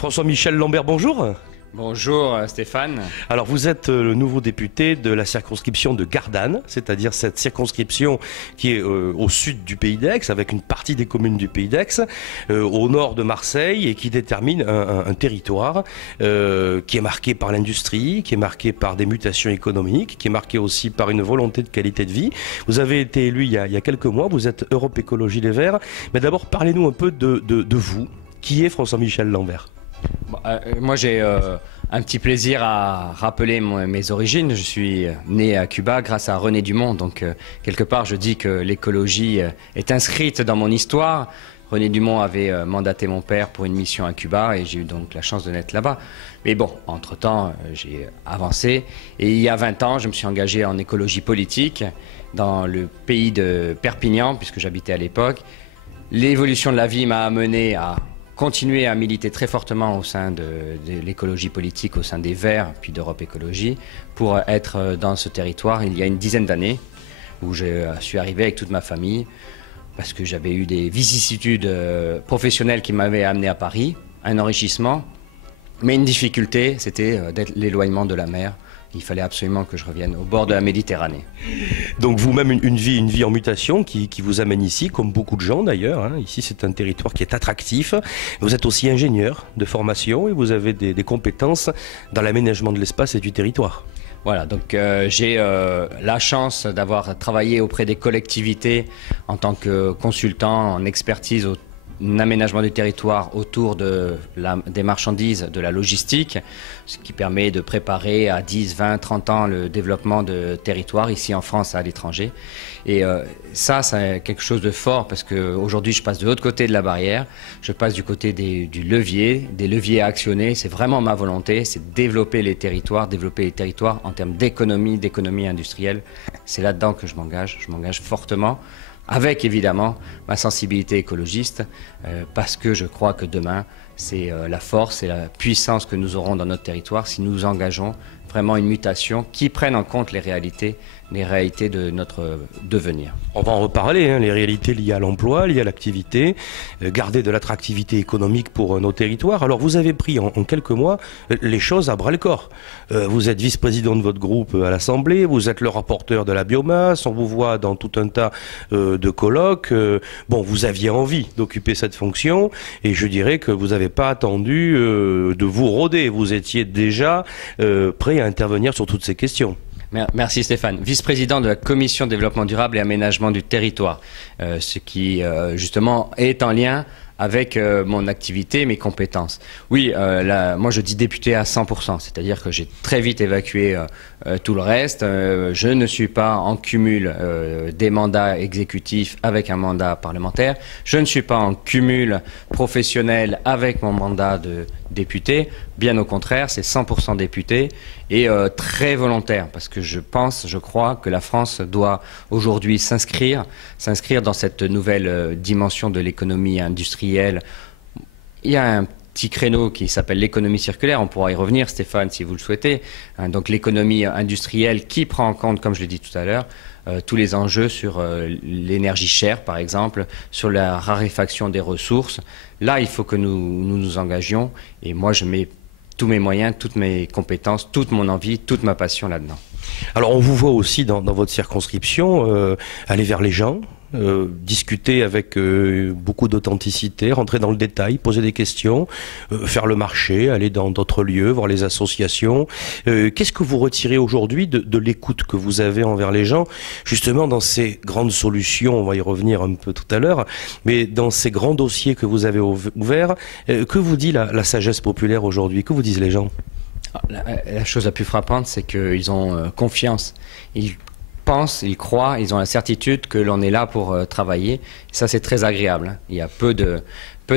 François-Michel Lambert, bonjour. Bonjour Stéphane. Alors vous êtes le nouveau député de la circonscription de Gardanne, c'est-à-dire cette circonscription qui est au sud du Pays d'Aix, avec une partie des communes du Pays d'Aix, au nord de Marseille, et qui détermine un territoire qui est marqué par l'industrie, qui est marqué par des mutations économiques, qui est marqué aussi par une volonté de qualité de vie. Vous avez été élu il y a quelques mois, vous êtes Europe Écologie Les Verts, mais d'abord parlez-nous un peu de vous. Qui est François-Michel Lambert ? Moi j'ai un petit plaisir à rappeler mes origines. Je suis né à Cuba grâce à René Dumont, donc quelque part je dis que l'écologie est inscrite dans mon histoire. René Dumont avait mandaté mon père pour une mission à Cuba et j'ai eu donc la chance de naître là-bas. Mais bon, entre-temps, j'ai avancé et il y a 20 ans, je me suis engagé en écologie politique dans le pays de Perpignan, puisque j'habitais à l'époque. L'évolution de la vie m'a amené à continuer à militer très fortement au sein de l'écologie politique, au sein des Verts, puis d'Europe Écologie, pour être dans ce territoire il y a une dizaine d'années, où je suis arrivé avec toute ma famille, parce que j'avais eu des vicissitudes professionnelles qui m'avaient amené à Paris, un enrichissement, mais une difficulté, c'était l'éloignement de la mer. Il fallait absolument que je revienne au bord de la Méditerranée. Donc vous-même une vie en mutation qui vous amène ici, comme beaucoup de gens d'ailleurs. Hein. Ici c'est un territoire qui est attractif. Vous êtes aussi ingénieur de formation et vous avez des compétences dans l'aménagement de l'espace et du territoire. Voilà, donc j'ai la chance d'avoir travaillé auprès des collectivités en tant que consultant en expertise au aménagement du territoire autour des marchandises, de la logistique, ce qui permet de préparer à 10, 20, 30 ans le développement de territoires ici en France et à l'étranger. Et ça, c'est quelque chose de fort parce qu'aujourd'hui, je passe de l'autre côté de la barrière, je passe du côté des leviers à actionner. C'est vraiment ma volonté, c'est de développer les territoires en termes d'économie industrielle. C'est là-dedans que je m'engage fortement. Avec évidemment ma sensibilité écologiste, parce que je crois que demain, c'est la force et la puissance que nous aurons dans notre territoire si nous engageons vraiment une mutation qui prenne en compte les réalités de notre devenir. On va en reparler, hein, les réalités liées à l'emploi, liées à l'activité, garder de l'attractivité économique pour nos territoires. Alors vous avez pris en quelques mois les choses à bras-le-corps. Vous êtes vice-président de votre groupe à l'Assemblée, vous êtes le rapporteur de la biomasse, on vous voit dans tout un tas de colloques. Bon, vous aviez envie d'occuper cette fonction et je dirais que vous n'avez pas attendu de vous rôder. Vous étiez déjà prêt à intervenir sur toutes ces questions. Merci Stéphane. Vice-président de la Commission développement durable et aménagement du territoire, ce qui justement est en lien avec mon activité et mes compétences. Oui, moi je dis député à 100%, c'est-à-dire que j'ai très vite évacué tout le reste. Je ne suis pas en cumul des mandats exécutifs avec un mandat parlementaire. Je ne suis pas en cumul professionnel avec mon mandat de député. Bien au contraire, c'est 100% député et très volontaire parce que je crois que la France doit aujourd'hui s'inscrire dans cette nouvelle dimension de l'économie industrielle. Il y a un petit créneau qui s'appelle l'économie circulaire, on pourra y revenir Stéphane si vous le souhaitez, hein, donc l'économie industrielle qui prend en compte, comme je l'ai dit tout à l'heure, tous les enjeux sur l'énergie chère par exemple, sur la raréfaction des ressources. Là il faut que nous engagions et moi je mets tous mes moyens, toutes mes compétences, toute mon envie, toute ma passion là-dedans. Alors on vous voit aussi dans votre circonscription aller vers les gens, discuter avec beaucoup d'authenticité, rentrer dans le détail, poser des questions, faire le marché, aller dans d'autres lieux, voir les associations. Qu'est-ce que vous retirez aujourd'hui de l'écoute que vous avez envers les gens, justement dans ces grandes solutions, on va y revenir un peu tout à l'heure, mais dans ces grands dossiers que vous avez ouverts, que vous dit la sagesse populaire aujourd'hui? Que vous disent les gens? La chose la plus frappante, c'est qu'ils ont confiance. Ils pensent, ils croient, ils ont la certitude que l'on est là pour travailler. Et ça, c'est très agréable. Il y a peu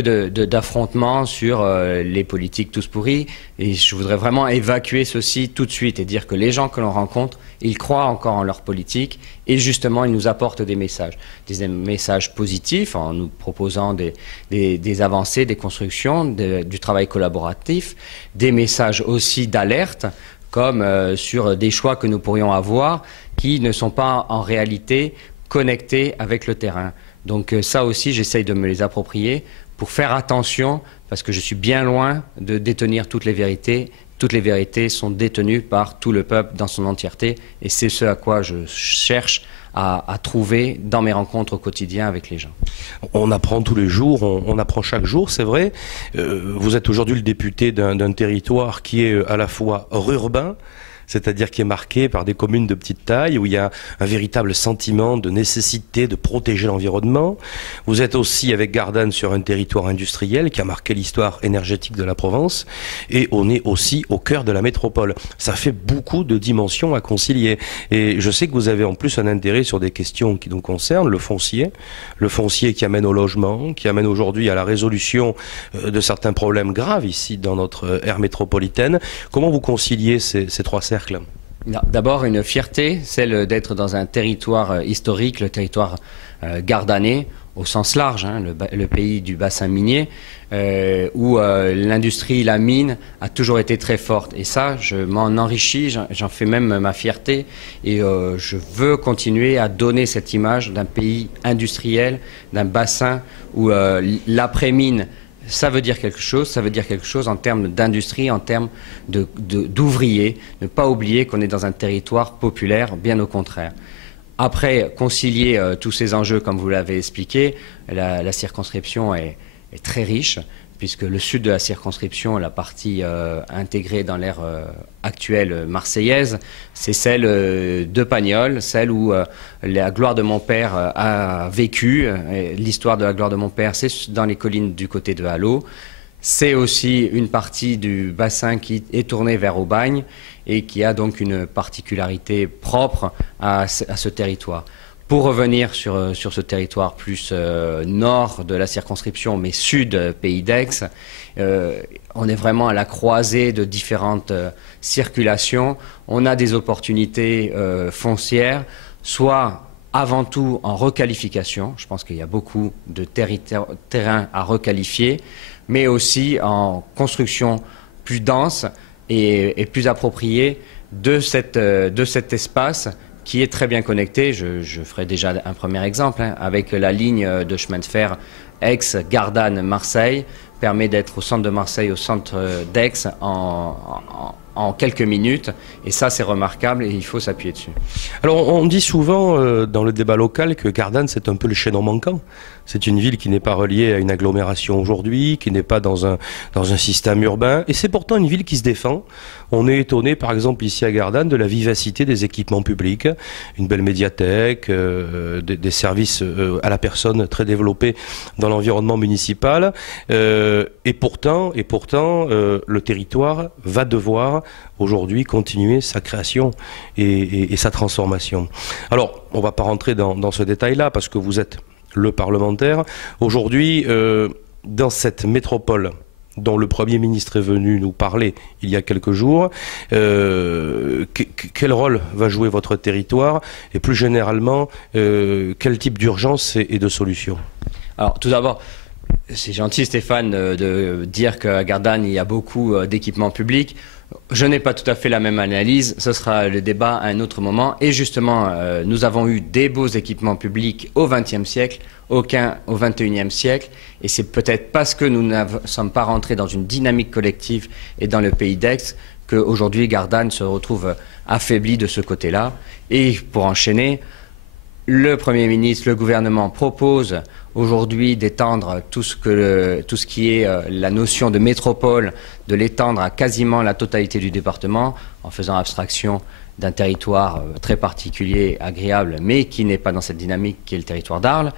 d'affrontements sur les politiques tous pourris. Et je voudrais vraiment évacuer ceci tout de suite et dire que les gens que l'on rencontre, ils croient encore en leur politique et justement, ils nous apportent des messages positifs en nous proposant des avancées, des constructions, du travail collaboratif, des messages aussi d'alerte comme sur des choix que nous pourrions avoir qui ne sont pas en réalité connectés avec le terrain. Donc ça aussi, j'essaye de me les approprier pour faire attention, parce que je suis bien loin de détenir toutes les vérités. Toutes les vérités sont détenues par tout le peuple dans son entièreté, et c'est ce à quoi je cherche à trouver dans mes rencontres au quotidien avec les gens. On apprend tous les jours, on apprend chaque jour, c'est vrai. Vous êtes aujourd'hui le député d'un territoire qui est à la fois rurbain, c'est-à-dire qui est marqué par des communes de petite taille, où il y a un véritable sentiment de nécessité de protéger l'environnement. Vous êtes aussi avec Gardanne sur un territoire industriel qui a marqué l'histoire énergétique de la Provence, et on est aussi au cœur de la métropole. Ça fait beaucoup de dimensions à concilier. Et je sais que vous avez en plus un intérêt sur des questions qui nous concernent, le foncier qui amène au logement, qui amène aujourd'hui à la résolution de certains problèmes graves ici dans notre aire métropolitaine. Comment vous conciliez ces trois cercles? D'abord, une fierté, celle d'être dans un territoire historique, le territoire gardanais, au sens large, hein, le pays du bassin minier, où l'industrie, la mine, a toujours été très forte. Et ça, je m'en enrichis, j'en fais même ma fierté. Et je veux continuer à donner cette image d'un pays industriel, d'un bassin où l'après-mine, ça veut dire quelque chose en termes d'industrie, en termes d'ouvriers. Ne pas oublier qu'on est dans un territoire populaire, bien au contraire. Après, concilier tous ces enjeux, comme vous l'avez expliqué, la circonscription est très riche, puisque le sud de la circonscription, la partie intégrée dans l'ère actuelle marseillaise, c'est celle de Pagnol, celle où la gloire de mon père a vécu. L'histoire de la gloire de mon père, c'est dans les collines du côté de Hallot. C'est aussi une partie du bassin qui est tournée vers Aubagne et qui a donc une particularité propre à ce territoire. Pour revenir sur ce territoire plus nord de la circonscription, mais sud Pays d'Aix, on est vraiment à la croisée de différentes circulations. On a des opportunités foncières, soit avant tout en requalification. Je pense qu'il y a beaucoup de terrains à requalifier, mais aussi en construction plus dense et plus appropriée de cet espace qui est très bien connecté. Je ferai déjà un premier exemple, hein, avec la ligne de chemin de fer Aix-Gardanne-Marseille, permet d'être au centre de Marseille, au centre d'Aix en quelques minutes. Et ça, c'est remarquable et il faut s'appuyer dessus. Alors, on dit souvent dans le débat local que Gardanne, c'est un peu le chaînon manquant. C'est une ville qui n'est pas reliée à une agglomération aujourd'hui, qui n'est pas dans un système urbain. Et c'est pourtant une ville qui se défend. On est étonné, par exemple, ici à Gardanne, de la vivacité des équipements publics. Une belle médiathèque, des services à la personne très développés dans l'environnement municipal. Et pourtant, le territoire va devoir aujourd'hui continuer sa création et sa transformation. Alors, on ne va pas rentrer dans ce détail-là parce que vous êtes le parlementaire. Aujourd'hui, dans cette métropole dont le Premier ministre est venu nous parler il y a quelques jours, quel rôle va jouer votre territoire et plus généralement, quel type d'urgence et de solution? Alors, tout d'abord, c'est gentil, Stéphane, de dire qu'à Gardanne, il y a beaucoup d'équipements publics. Je n'ai pas tout à fait la même analyse, ce sera le débat à un autre moment. Et justement, nous avons eu des beaux équipements publics au XXe siècle, aucun au XXIe siècle. Et c'est peut-être parce que nous ne sommes pas rentrés dans une dynamique collective et dans le Pays d'Aix qu'aujourd'hui Gardanne se retrouve affaibli de ce côté-là. Et pour enchaîner, le Premier ministre, le gouvernement propose aujourd'hui d'étendre tout ce qui est la notion de métropole, de l'étendre à quasiment la totalité du département, en faisant abstraction d'un territoire très particulier, agréable, mais qui n'est pas dans cette dynamique qui est le territoire d'Arles.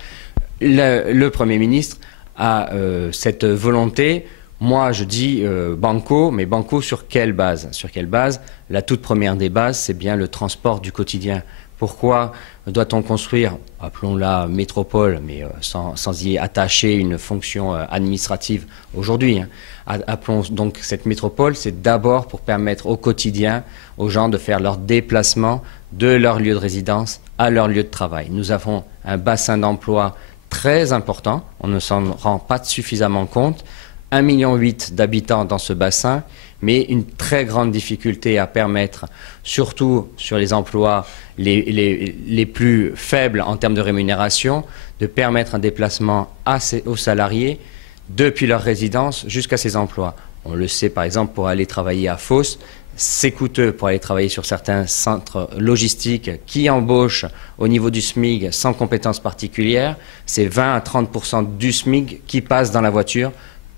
Le Premier ministre a cette volonté. Moi, je dis banco, mais banco sur quelle base? Sur quelle base? La toute première des bases, c'est bien le transport du quotidien. Pourquoi doit-on construire, appelons-la métropole, mais sans y attacher une fonction administrative aujourd'hui, hein. Appelons donc cette métropole, c'est d'abord pour permettre au quotidien aux gens de faire leur déplacement de leur lieu de résidence à leur lieu de travail. Nous avons un bassin d'emploi très important, on ne s'en rend pas suffisamment compte, 1,8 million d'habitants dans ce bassin, mais une très grande difficulté à permettre, surtout sur les emplois les plus faibles en termes de rémunération, de permettre un déplacement aux salariés depuis leur résidence jusqu'à ces emplois. On le sait par exemple pour aller travailler à Fos, c'est coûteux pour aller travailler sur certains centres logistiques qui embauchent au niveau du SMIC sans compétences particulières. C'est 20 à 30% du SMIC qui passe dans la voiture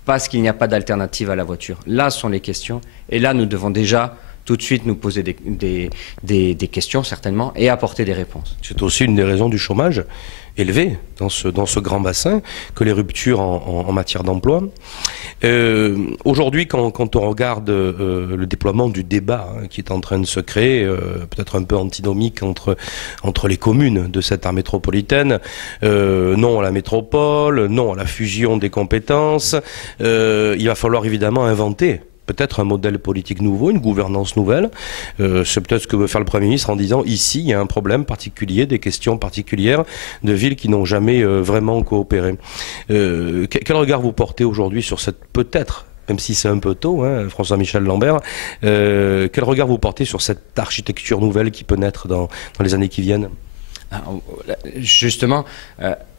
parce qu'il n'y a pas d'alternative à la voiture. Là sont les questions et là nous devons déjà tout de suite nous poser des questions certainement et apporter des réponses. C'est aussi une des raisons du chômage élevé dans ce grand bassin que les ruptures en matière d'emploi. Aujourd'hui, quand on regarde le déploiement du débat qui est en train de se créer, peut-être un peu antinomique entre les communes de cette aire métropolitaine, non à la métropole, non à la fusion des compétences, il va falloir évidemment inventer peut-être un modèle politique nouveau, une gouvernance nouvelle. C'est peut-être ce que veut faire le Premier ministre en disant ici, il y a un problème particulier, des questions particulières de villes qui n'ont jamais vraiment coopéré. Quel regard vous portez aujourd'hui sur cette peut-être, même si c'est un peu tôt, hein, François-Michel Lambert, quel regard vous portez sur cette architecture nouvelle qui peut naître dans les années qui viennent ? Justement,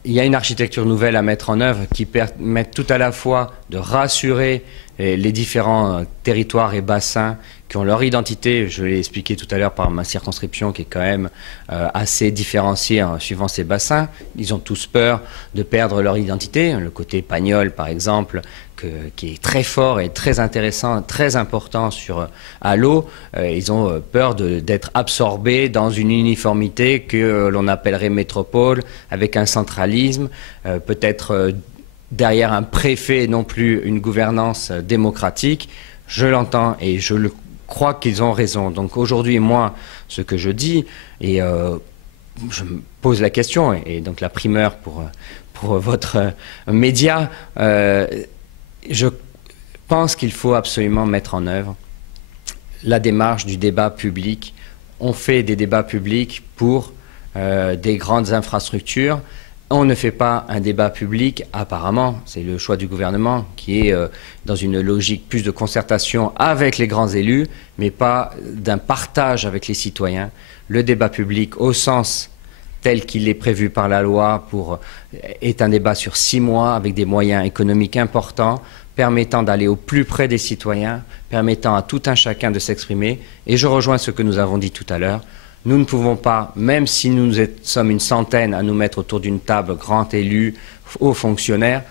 il y a une architecture nouvelle à mettre en œuvre qui permet tout à la fois de rassurer les différents territoires et bassins qui ont leur identité. Je l'ai expliqué tout à l'heure par ma circonscription qui est quand même assez différenciée suivant ces bassins. Ils ont tous peur de perdre leur identité. Le côté Pagnol, par exemple, qui est très fort et très intéressant, très important à l'eau. Ils ont peur d'être absorbés dans une uniformité que l'on appellerait métropole, avec un centralisme, peut-être derrière un préfet et non plus une gouvernance démocratique. Je l'entends et je le crois qu'ils ont raison. Donc aujourd'hui, moi, ce que je dis, et je me pose la question, et donc la primeur pour votre média, je pense qu'il faut absolument mettre en œuvre la démarche du débat public. On fait des débats publics pour des grandes infrastructures. On ne fait pas un débat public, apparemment, c'est le choix du gouvernement qui est dans une logique plus de concertation avec les grands élus, mais pas d'un partage avec les citoyens. Le débat public, au sens tel qu'il est prévu par la loi, est un débat sur 6 mois avec des moyens économiques importants, permettant d'aller au plus près des citoyens, permettant à tout un chacun de s'exprimer. Et je rejoins ce que nous avons dit tout à l'heure. Nous ne pouvons pas, même si nous sommes une centaine à nous mettre autour d'une table, grands élus, hauts fonctionnaires,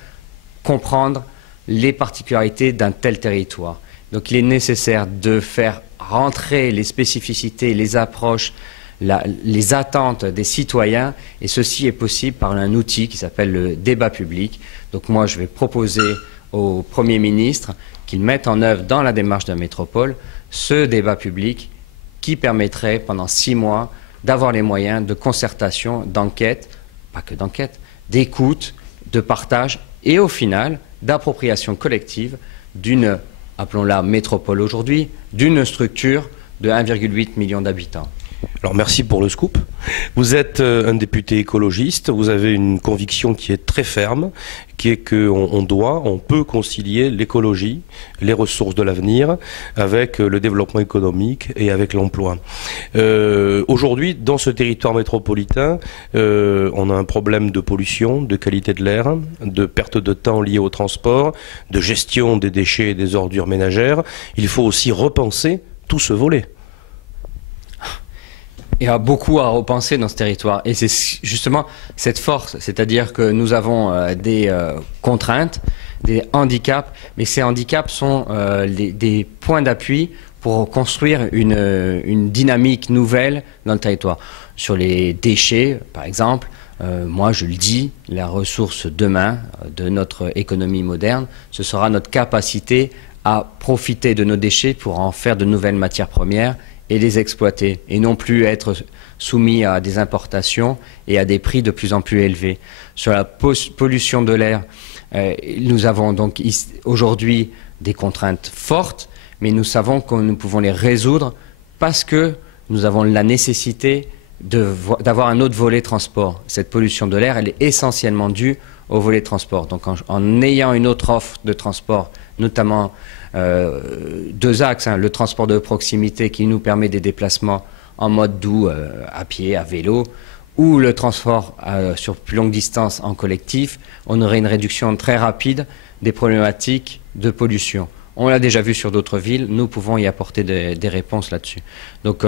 comprendre les particularités d'un tel territoire. Donc il est nécessaire de faire rentrer les spécificités, les approches, les attentes des citoyens, et ceci est possible par un outil qui s'appelle le débat public. Donc moi je vais proposer au Premier ministre qu'il mette en œuvre dans la démarche de la métropole ce débat public qui permettrait pendant 6 mois d'avoir les moyens de concertation, d'enquête, pas que d'enquête, d'écoute, de partage et au final d'appropriation collective d'une, appelons-la métropole aujourd'hui, d'une structure de 1,8 million d'habitants. Alors merci pour le scoop. Vous êtes un député écologiste, vous avez une conviction qui est très ferme, qui est qu'on peut concilier l'écologie, les ressources de l'avenir, avec le développement économique et avec l'emploi. Aujourd'hui, dans ce territoire métropolitain, on a un problème de pollution, de qualité de l'air, de perte de temps liée au transport, de gestion des déchets et des ordures ménagères. Il faut aussi repenser tout ce volet. Il y a beaucoup à repenser dans ce territoire. Et c'est justement cette force, c'est-à-dire que nous avons des contraintes, des handicaps, mais ces handicaps sont des points d'appui pour construire une dynamique nouvelle dans le territoire. Sur les déchets, par exemple, moi je le dis, la ressource demain de notre économie moderne, ce sera notre capacité à profiter de nos déchets pour en faire de nouvelles matières premières et les exploiter, et non plus être soumis à des importations et à des prix de plus en plus élevés. Sur la pollution de l'air, nous avons donc aujourd'hui des contraintes fortes, mais nous savons que nous pouvons les résoudre parce que nous avons la nécessité d'avoir un autre volet transport. Cette pollution de l'air, elle est essentiellement due au volet transport. Donc en ayant une autre offre de transport, notamment 2 axes, le transport de proximité qui nous permet des déplacements en mode doux, à pied, à vélo, ou le transport sur plus longue distance en collectif, on aurait une réduction très rapide des problématiques de pollution. On l'a déjà vu sur d'autres villes, nous pouvons y apporter des réponses là-dessus. Donc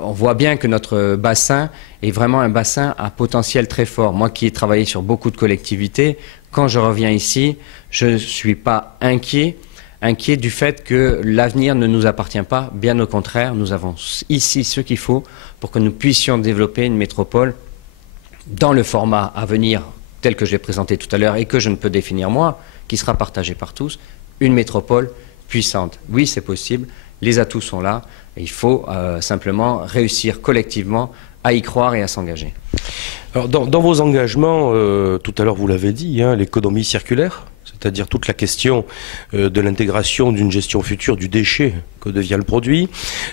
on voit bien que notre bassin est vraiment un bassin à potentiel très fort. Moi qui ai travaillé sur beaucoup de collectivités, quand je reviens ici, je ne suis pas inquiet du fait que l'avenir ne nous appartient pas. Bien au contraire, nous avons ici ce qu'il faut pour que nous puissions développer une métropole dans le format à venir tel que je l'ai présenté tout à l'heure et que je ne peux définir moi, qui sera partagé par tous, une métropole puissante. Oui, c'est possible, les atouts sont là, et il faut simplement réussir collectivement à y croire et à s'engager. Alors, dans vos engagements, tout à l'heure vous l'avez dit, hein, l'économie circulaire, c'est-à-dire toute la question de l'intégration d'une gestion future du déchet que devient le produit,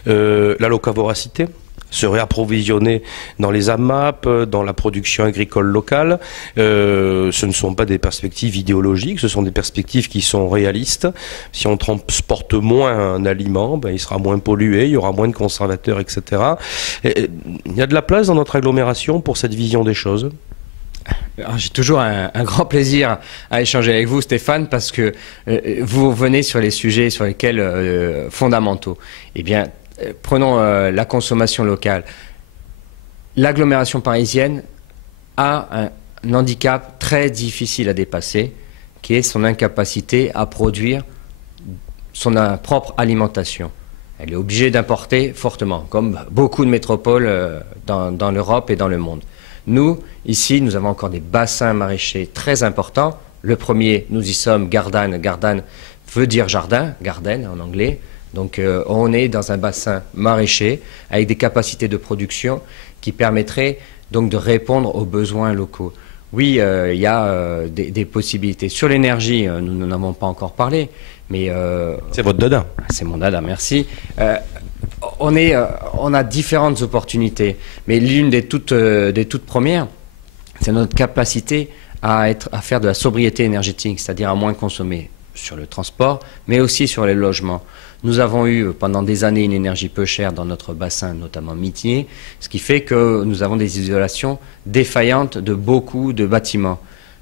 la locavovoracité, se réapprovisionner dans les AMAP, dans la production agricole locale. Ce ne sont pas des perspectives idéologiques, ce sont des perspectives qui sont réalistes. Si on transporte moins un aliment, ben, il sera moins pollué, il y aura moins de conservateurs, etc. Il y a de la place dans notre agglomération pour cette vision des choses. J'ai toujours un grand plaisir à échanger avec vous, Stéphane, parce que vous venez sur les sujets sur lesquels fondamentaux. Eh bien, prenons la consommation locale. L'agglomération parisienne a un handicap très difficile à dépasser, qui est son incapacité à produire son propre alimentation. Elle est obligée d'importer fortement, comme beaucoup de métropoles dans l'Europe et dans le monde. Nous, ici, nous avons encore des bassins maraîchers très importants. Le premier, nous y sommes, Gardanne. Gardanne veut dire jardin, garden en anglais. Donc on est dans un bassin maraîcher avec des capacités de production qui permettraient donc de répondre aux besoins locaux. Oui, il y a des possibilités. Sur l'énergie, nous n'en avons pas encore parlé, mais... c'est votre dada. C'est mon dada, merci. On a différentes opportunités, mais l'une des toutes premières, c'est notre capacité à faire de la sobriété énergétique, c'est-à-dire à moins consommer sur le transport, mais aussi sur les logements. Nous avons eu pendant des années une énergie peu chère dans notre bassin, notamment minier, ce qui fait que nous avons des isolations défaillantes de beaucoup de bâtiments.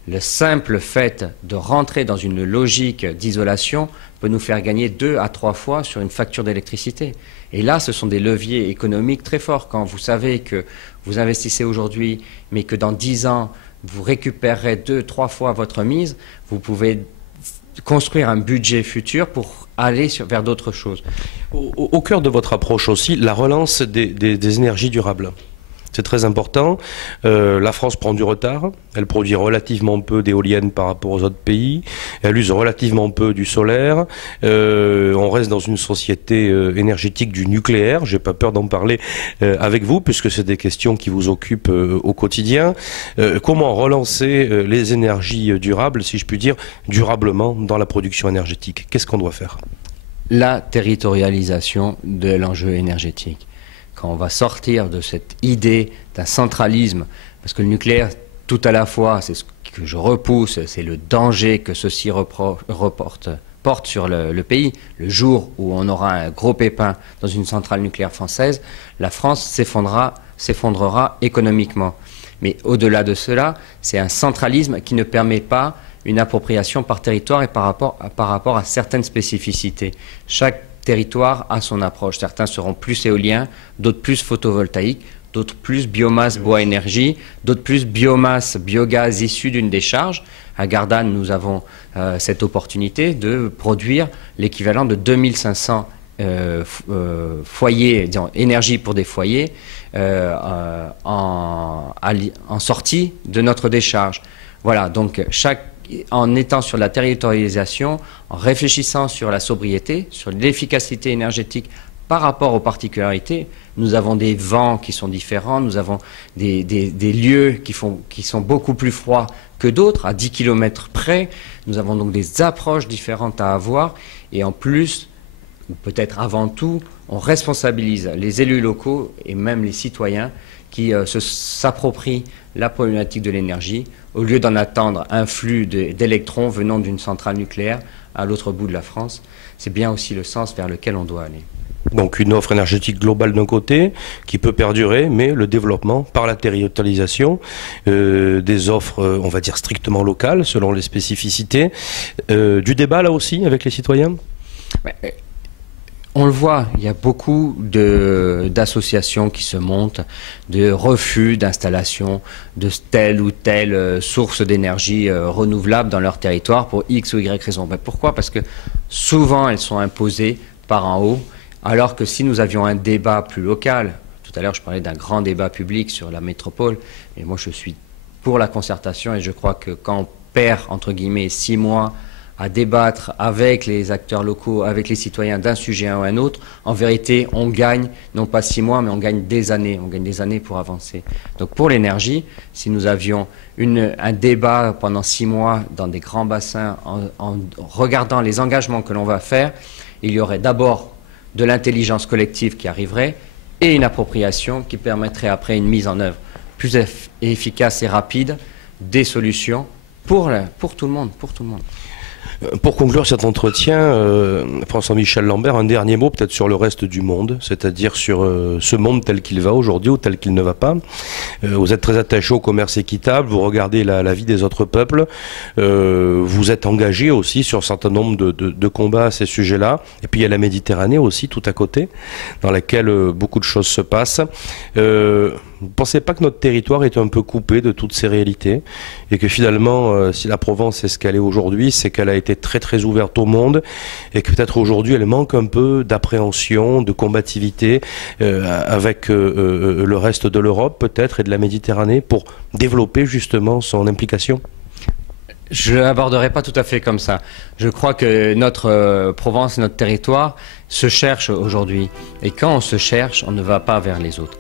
Le simple fait de rentrer dans une logique d'isolation peut nous faire gagner 2 à 3 fois sur une facture d'électricité. Et là, ce sont des leviers économiques très forts. Quand vous savez que vous investissez aujourd'hui, mais que dans 10 ans, vous récupérerez 2-3 fois votre mise, vous pouvez construire un budget futur pour aller vers d'autres choses. Au cœur de votre approche aussi, la relance des énergies durables. C'est très important. La France prend du retard. Elle produit relativement peu d'éoliennes par rapport aux autres pays. Elle use relativement peu du solaire. On reste dans une société énergétique du nucléaire. J'ai pas peur d'en parler avec vous, puisque c'est des questions qui vous occupent au quotidien. Comment relancer les énergies durables, si je puis dire, durablement dans la production énergétique? Qu'est-ce qu'on doit faire? La territorialisation de l'enjeu énergétique. Quand on va sortir de cette idée d'un centralisme, parce que le nucléaire, tout à la fois, c'est ce que je repousse, c'est le danger que ceci porte sur le pays. Le jour où on aura un gros pépin dans une centrale nucléaire française, la France s'effondrera économiquement. Mais au-delà de cela, c'est un centralisme qui ne permet pas une appropriation par territoire et par rapport à certaines spécificités. Chaque territoire a son approche. Certains seront plus éoliens, d'autres plus photovoltaïques, d'autres plus biomasse, bois, énergie, d'autres plus biomasse, biogaz issu d'une décharge. À Gardanne, nous avons cette opportunité de produire l'équivalent de 2500 foyers, disons, énergie pour des foyers en sortie de notre décharge. Voilà, donc en étant sur la territorialisation, en réfléchissant sur la sobriété, sur l'efficacité énergétique par rapport aux particularités, nous avons des vents qui sont différents, nous avons des lieux qui sont beaucoup plus froids que d'autres, à 10 km près. Nous avons donc des approches différentes à avoir et en plus, peut-être avant tout, on responsabilise les élus locaux et même les citoyens qui s'approprient la problématique de l'énergie au lieu d'en attendre un flux d'électrons venant d'une centrale nucléaire à l'autre bout de la France. C'est bien aussi le sens vers lequel on doit aller. Donc une offre énergétique globale d'un côté, qui peut perdurer, mais le développement par la territorialisation des offres, on va dire strictement locales, selon les spécificités. Du débat là aussi avec les citoyens? On le voit, il y a beaucoup d'associations qui se montent, de refus d'installation de telle ou telle source d'énergie renouvelable dans leur territoire pour X ou Y raison. Mais pourquoi? Parce que souvent elles sont imposées par en haut, alors que si nous avions un débat plus local, tout à l'heure je parlais d'un grand débat public sur la métropole, et moi je suis pour la concertation et je crois que quand on perd entre guillemets 6 mois à débattre avec les acteurs locaux, avec les citoyens d'un sujet ou un autre, en vérité, on gagne, non pas 6 mois, mais on gagne des années pour avancer. Donc pour l'énergie, si nous avions un débat pendant 6 mois dans des grands bassins, en regardant les engagements que l'on va faire, il y aurait d'abord de l'intelligence collective qui arriverait et une appropriation qui permettrait après une mise en œuvre plus efficace et rapide des solutions pour tout le monde, Pour conclure cet entretien, François-Michel Lambert, un dernier mot peut-être sur le reste du monde, c'est-à-dire sur ce monde tel qu'il va aujourd'hui ou tel qu'il ne va pas. Vous êtes très attaché au commerce équitable, vous regardez la vie des autres peuples, vous êtes engagé aussi sur un certain nombre de combats à ces sujets-là. Et puis il y a la Méditerranée aussi, tout à côté, dans laquelle beaucoup de choses se passent. Vous ne pensez pas que notre territoire est un peu coupé de toutes ces réalités et que finalement, si la Provence est ce qu'elle est aujourd'hui, c'est qu'elle a été très très ouverte au monde et que peut-être aujourd'hui elle manque un peu d'appréhension, de combativité avec le reste de l'Europe peut-être et de la Méditerranée pour développer justement son implication? Je n'aborderai pas tout à fait comme ça. Je crois que notre Provence, notre territoire se cherche aujourd'hui. Et quand on se cherche, on ne va pas vers les autres.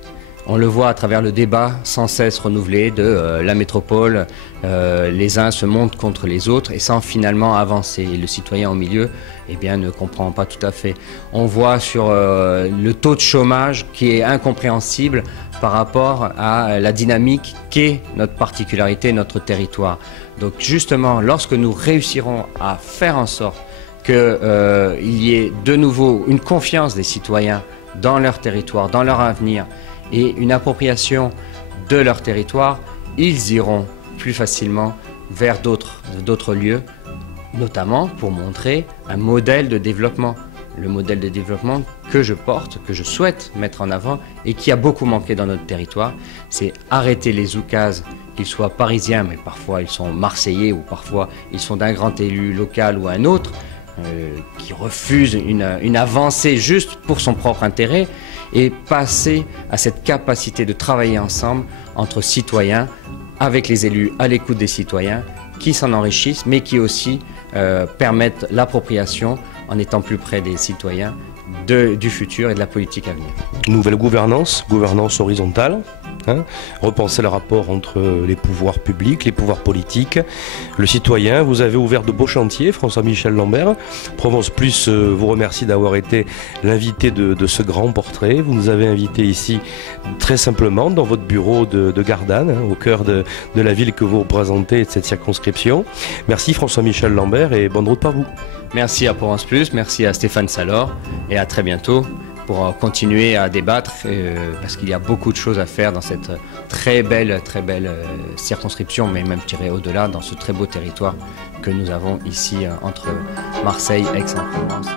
On le voit à travers le débat sans cesse renouvelé de la métropole. Les uns se montent contre les autres et sans finalement avancer. Et le citoyen au milieu eh bien, ne comprend pas tout à fait. On voit sur le taux de chômage qui est incompréhensible par rapport à la dynamique qu'est notre particularité, notre territoire. Donc justement, lorsque nous réussirons à faire en sorte qu'il y ait de nouveau une confiance des citoyens dans leur territoire, dans leur avenir, et une appropriation de leur territoire, ils iront plus facilement vers d'autres lieux, notamment pour montrer un modèle de développement. Le modèle de développement que je porte, que je souhaite mettre en avant et qui a beaucoup manqué dans notre territoire, c'est arrêter les oukases, qu'ils soient parisiens, mais parfois ils sont marseillais ou parfois ils sont d'un grand élu local ou un autre, qui refuse une avancée juste pour son propre intérêt, et passer à cette capacité de travailler ensemble entre citoyens, avec les élus, à l'écoute des citoyens, qui s'en enrichissent, mais qui aussi permettent l'appropriation en étant plus près des citoyens du futur et de la politique à venir. Nouvelle gouvernance horizontale. Repenser le rapport entre les pouvoirs publics, les pouvoirs politiques, le citoyen. Vous avez ouvert de beaux chantiers, François-Michel Lambert. Provence Plus vous remercie d'avoir été l'invité de ce grand portrait. Vous nous avez invités ici très simplement dans votre bureau de Gardanne, au cœur de la ville que vous représentez et de cette circonscription. Merci François-Michel Lambert et bonne route par vous. Merci à Provence Plus, merci à Stéphane Salor et à très bientôt pour continuer à débattre parce qu'il y a beaucoup de choses à faire dans cette très belle circonscription, mais même tiré au-delà dans ce très beau territoire que nous avons ici entre Marseille, Aix-en-Provence.